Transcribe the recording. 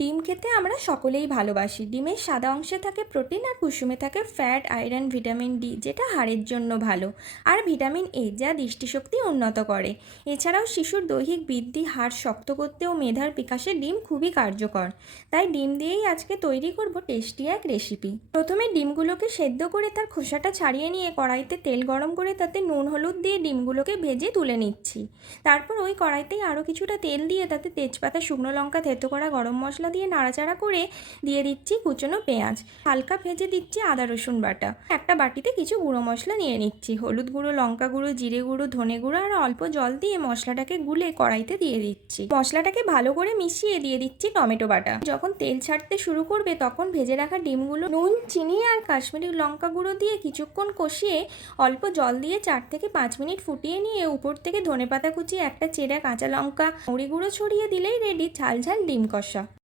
ডিম খেতে আমরা সকলেই ভালোবাসি। ডিমের সাদা অংশে থাকে প্রোটিন আর কুসুমে থাকে ফ্যাট, আয়রন, ভিটামিন ডি যেটা হাড়ের জন্য ভালো, আর ভিটামিন এ যা দৃষ্টিশক্তি উন্নত করে। এছাড়াও শিশুর দৈহিক বৃদ্ধি, হাড় শক্ত করতে ও মেধার বিকাশে ডিম খুবই কার্যকর। তাই ডিম দিয়েই আজকে তৈরি করব টেস্টি এক রেসিপি। প্রথমে ডিমগুলোকে সেদ্ধ করে তার খোসাটা ছাড়িয়ে নিয়ে কড়াইতে তেল গরম করে তাতে নুন হলুদ দিয়ে ডিমগুলোকে ভেজে তুলে নিচ্ছি। তারপর ওই কড়াইতেই আরও কিছুটা তেল দিয়ে তাতে তেজপাতা, শুকনো লঙ্কা, থেতো করা গরম মশলা দিয়ে নাড়াচাড়া করে দিয়ে দিচ্ছি কুচনো পেঁয়াজ। হালকা ভেজে দিচ্ছি আদা রসুন বাটা। একটা বাটিতে কিছু গুঁড়ো মশলা নিয়ে নিচ্ছি, হলুদ গুঁড়ো, লঙ্কা গুঁড়ো, জিরে গুঁড়ো, ধনে গুঁড়ো আর অল্প জল দিয়ে মশলাটাকে গুলে কড়াইতে দিয়ে দিচ্ছি। মশলাটাকে ভালো করে মিশিয়ে দিয়ে দিচ্ছি টমেটো বাটা। যখন তেল ছাড়তে শুরু করবে তখন ভেজে রাখা ডিমগুলো নুন, চিনি আর কাশ্মীরি লঙ্কা গুঁড়ো দিয়ে কিছুক্ষণ কষিয়ে অল্প জল দিয়ে 4 থেকে 5 মিনিট ফুটিয়ে নিয়ে উপর থেকে ধনেপাতা কুচি, একটা চেরা কাঁচা লঙ্কা, মৌরি গুঁড়ো ছড়িয়ে দিলেই রেডি ঝাল ঝাল ডিম কষা।